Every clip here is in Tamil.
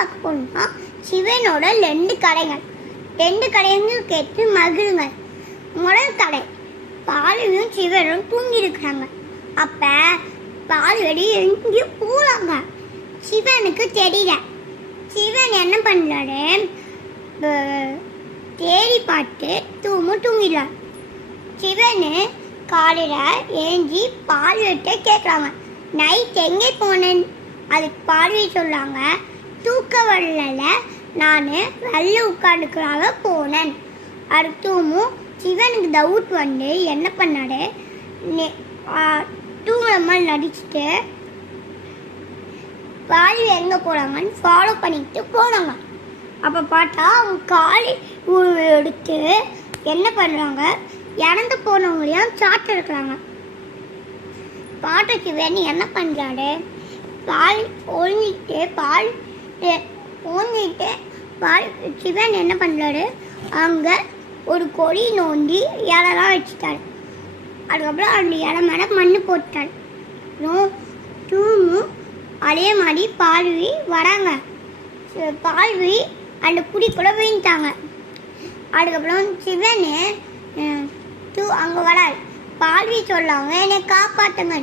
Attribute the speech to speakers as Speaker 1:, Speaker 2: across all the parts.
Speaker 1: பார்க்க போறோம்னா சிவனோட ரெண்டு கடைகள். ரெண்டு கடைகள் கேட்டு மகிழுங்கள். முதல் கடை. பாலுவும் சிவனும் தூங்கி இருக்கிறாங்க அப்ப பால்வெடி எங்கேயும் போலாங்க. சிவனுக்கு தெரியல. சிவன் என்ன பண்றாரு? தேடி பார்த்து தூமு தூங்கிடுறார். சிவனு காலையில் ஏஞ்சி பால்வெட்டை கேட்குறாங்க நைட் எங்கே போனேன்? அதுக்கு பார்வை சொல்லாங்க. தூக்க வரல நான் வெளில உட்காந்துக்கிறாங்க போனேன். அடுத்தவும் சிவனுக்கு டவுட் வந்து என்ன பண்ணாரு? நே தூங்குற மாதிரி நடிச்சுட்டு பால் எங்கே போனாங்கன்னு ஃபாலோ பண்ணிக்கிட்டு போனாங்க. அப்போ பார்த்தா அவங்க காலி எடுத்து என்ன பண்ணுறாங்க இறந்து போனவங்களையும் சாப்பிட்டு இருக்கிறாங்க. பாட்டுக்கு வேணி என்ன பண்ணுறாரு பால் ஒழிஞ்சிட்டு பால் ஒழிஞ்சிட்டு பால் சிவன் என்ன பண்ணுறாரு அங்கே ஒரு கொடி நோண்டி இலைலாம் வச்சுட்டாரு. அதுக்கப்புறம் அந்த இலை மேலே மண் போட்டாரு. அப்புறம் தூமும் அதே மாதிரி பால்வி வராங்க. பால்வி அந்த குடிக்குள்ள வீழ்த்தாங்க அதுக்கப்புறம் சிவன் தூ அங்கே வராரு. பால்வி சொல்லாங்க என்னை காப்பாற்றுங்க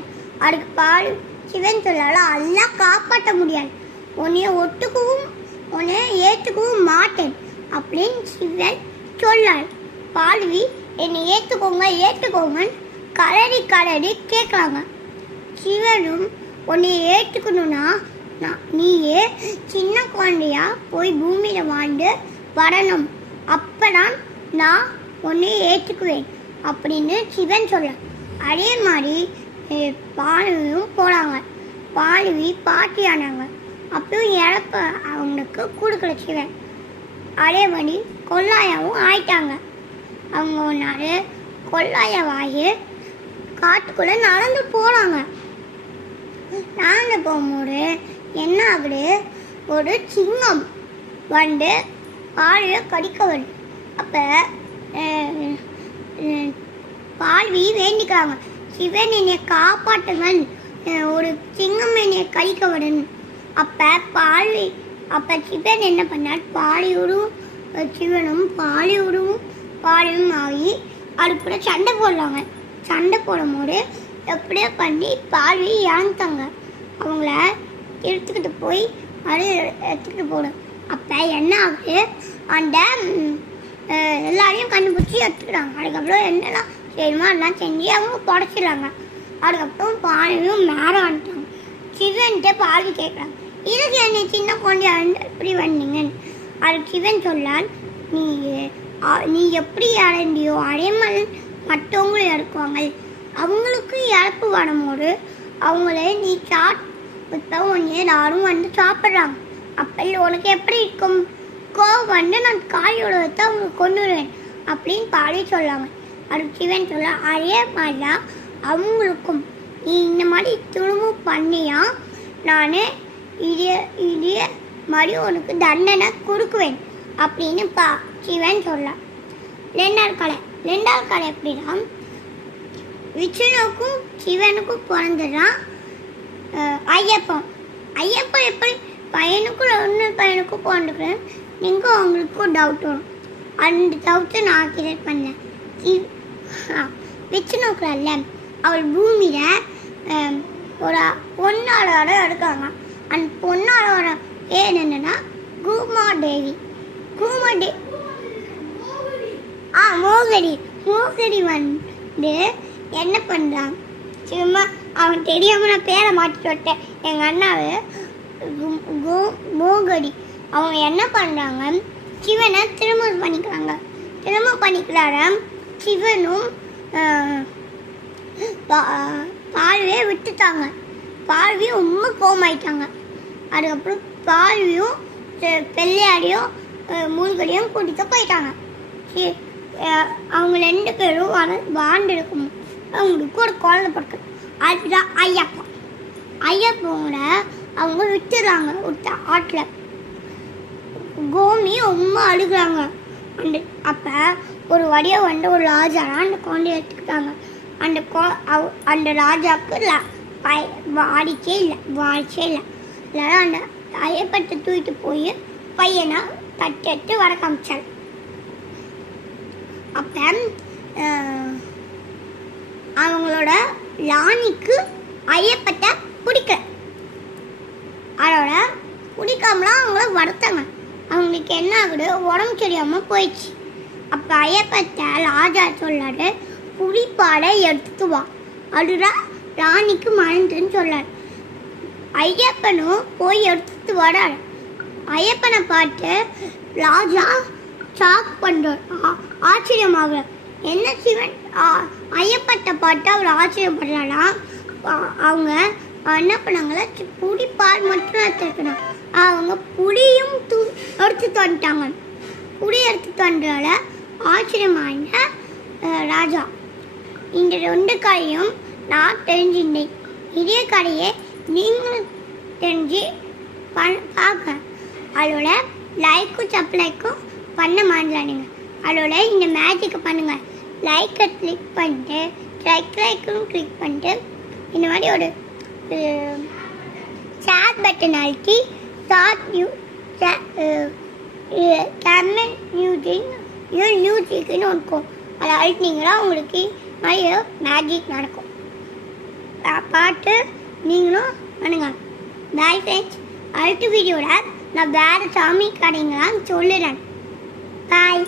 Speaker 1: அதுக்கு பால் சிவன் சொல்லால எல்லாம் காப்பாற்ற முடியாது. உன்னைய ஒட்டுக்கவும் உன்னை ஏற்றுக்கவும் மாட்டேன் அப்படின்னு சிவன் சொல்லாள் பால்வி என்னை ஏற்றுக்கோங்க ஏற்றுக்கோங்கன்னு கலரி கலரி கேட்குறாங்க சிவனும் உன்னை ஏற்றுக்கணும்னா நான் நீயே சின்ன குழந்தையா போய் பூமியில் வாழ்ந்து வரணும். அப்பதான் நான் உன்னை ஏற்றுக்குவேன் அப்படின்னு சிவன் சொல்ல அதே மாதிரி பாலுவியும் போனாங்க. பாலுவி பாட்டியானாங்க அப்பயும் இழப்ப அவங்களுக்கு கொடுக்கல சிவன் அதே மாதிரி கொல்லாயாவும் ஆயிட்டாங்க. அவங்க ஒரு நாள் கொல்லாயாவாகி காட்டுக்குள்ளே நடந்து போகிறாங்க நடந்து போகும்போது என்ன ஆகுது? ஒரு சிங்கம் வந்து பாலியை கடிக்க வருது அப்போ பால்வி வேண்டிக்கிறாங்க. சிவன் என்னை காப்பாற்றுங்கள். ஒரு சிங்கம் என்னை கடிக்க வருது அப்போ பால்வி அப்போ சிவன் என்ன பண்ணார்? பாலியூரும் சிவனும் பாலியூரும் பாலியும் ஆகி அதுக்கூட சண்டை போடுறாங்க. சண்டை போடும்போது எப்படியோ பண்ணி பால்வி இறந்துட்டாங்க. அவங்கள எடுத்துக்கிட்டு போய் அது எடுத்துக்கிட்டு போடும் அப்போ என்ன ஆகுது? அந்த எல்லாரையும் கண்டுபிடிச்சி எடுத்துக்கிறாங்க அதுக்கப்புறம் என்னெல்லாம் செய்யணுமோ அதெல்லாம் செஞ்சு அவங்க புடச்சிடுறாங்க. அதுக்கப்புறம் பாலியும் மேலே வந்துட்டாங்க. சிவன்ட்டு பால்வி கேட்குறாங்க. இதுக்கு என்னை சின்ன குழந்தைய இப்படி வந்தீங்கன்னு அதுக்கு சிவன் சொல்லால் நீ நீ எப்படி இறந்தியோ அடைமல் மற்றவங்களும் இறக்குவாங்க அவங்களுக்கு இறப்பு வரும்போது அவங்கள நீ சாட் இப்போ ஒன்று எல்லாரும் வந்து சாப்பிட்றாங்க. அப்போ உனக்கு எப்படி இருக்கும்? கோவம் வந்து நான் காயோட வைத்து அவங்க கொண்டு வருவேன் அப்படின்னு பாடி சொல்லாங்க அதுக்கு சிவன் சொல்ல அதே மாதிரிதான் அவங்களுக்கும். நீ இந்த மாதிரி திரும்ப பண்ணியா? நான் இடிய இடிய மாதிரி உனக்கு தண்டனை கொடுக்குவேன் அப்படின்னு பா சிவன் சொல்ல ரெண்டாள் கலை ரெண்டாள் கலை எப்படின்னா விஷ்ணுவுக்கும் சிவனுக்கும் பிறந்துடுறான் ஐயப்பன் ஐயப்பன் எப்படி? பையனுக்கும் இன்னொரு பையனுக்கும் பிறந்துக்கிறேன் நீங்கள் அவங்களுக்கும் டவுட் வரும். அந்த டவுட்டை நான் கிளியர் பண்ணேன். இ- ஆ, விஷ்ணுக்குறல்ல அவள் பூமியில் ஒரு பொண்ணாளோட இருக்காங்க. அந்த பொண்ணோட பேர் என்னன்னா கூமா தேவி. கூமா தே ஆ மோகடி மோகடி வந்து என்ன பண்ணுறான் சும்மா அவன் தெரியாம நான் பேரை மாற்றி விட்டேன் எங்கள் அண்ணாவு கு- மோகடி அவங்க என்ன பண்ணுறாங்க சிவனை திருமணம் பண்ணிக்கிறாங்க. திருமணம் பண்ணிக்கிறார? சிவனும் பா- பார்வையை விட்டுட்டாங்க. பார்வையும் ரொம்ப கோமாயிட்டாங்க அதுக்கப்புறம் பாலியும் பெ- மூழ்கடியும் கூட்டிட்டு போயிட்டாங்க. சரி, அவங்க ரெண்டு பேரும் வாழ்ந்து இருக்கும் அவங்களுக்கு ஒரு குழந்தை பிறக்கு அதுதான் ஐயப்பா ஐயப்பங்கள அவங்க விட்டுறாங்க விட்ட ஆட்டில். கோமி ரொம்ப அழுகுறாங்க. அந்த அப்போ ஒரு வடியை வந்து ஒரு ராஜா அந்த குழந்தைய எடுத்துக்கிட்டாங்க. அந்த கோ அவ- அந்த ராஜாவுக்கு இல்லை பய- வாடிச்சே இல்லை வாடிச்சே இல்லை. இல்லைன்னா அந்த தூக்கிட்டு போய் பையனை தட்டி வர காமிச்சாள். அப்போ அவங்களோட ராணிக்கு ஐயப்பட்ட பிடிக்கல. அதோட பிடிக்காமலாம் அவங்கள வறுத்தாங்க அவங்களுக்கு என்ன ஆகுது? உடம்பு சரியாமல் போயிடுச்சு. அப்போ ஐயப்பட்ட ராஜா சொல்லாரு புளிப்பாடை எடுத்துட்டு அதுதான் ராணிக்கு மறந்துன்னு சொல்லாரு. ஐயப்பனும் போய் எடுத்துட்டு வரார். ஐயப்பனை பார்த்து ராஜா ஷாக் பண்றார். ஆ- ஆச்சரியமாக. என்ன சிவன்? ஆ- ஐயப்பத்தை பார்த்து அவர் ஆச்சரியப்படுறாரா? அவங்க என்ன பண்ணாங்களா சி- புடிப்பால் மட்டும் எடுத்துருக்கணும் அவங்க புளியும் தூ எடுத்துட்டு வந்துட்டாங்க. புளி எடுத்துட்டு வந்ததால ஆச்சரியமான ராஜா. இந்த ரெண்டு கடையும் நான் தெரிஞ்சிருந்தேன் இதே கடையை நீங்களும் தெரிஞ்சு பண் பார்க்க அதோட லைக்கும் சப்ளைக்கும் பண்ண மாட்டானுங்க அதோட இந்த மேஜிக்கை பண்ணுங்கள் லைக்கை கிளிக் பண்ணிட்டு லைக் லைக்கும் கிளிக் பண்ணிட்டு இந்த மாதிரி ஒரு ஷேர் பட்டன் அழுத்தி ஸ்டார்ட் நியூ கமெண்ட் மியூசிக் இது மியூசிக்னு இருக்கும். அதை அழுத்தினீங்கன்னா உங்களுக்கு நிறைய மேஜிக் நடக்கும். பா- பாட்டு நீங்களும் பண்ணுங்க. பாய் ஃப்ரெண்ட்ஸ் அடுத்த வீடியோவில் நான் வேறு சாமி கடைங்களாம் சொல்லுறேன். பாய்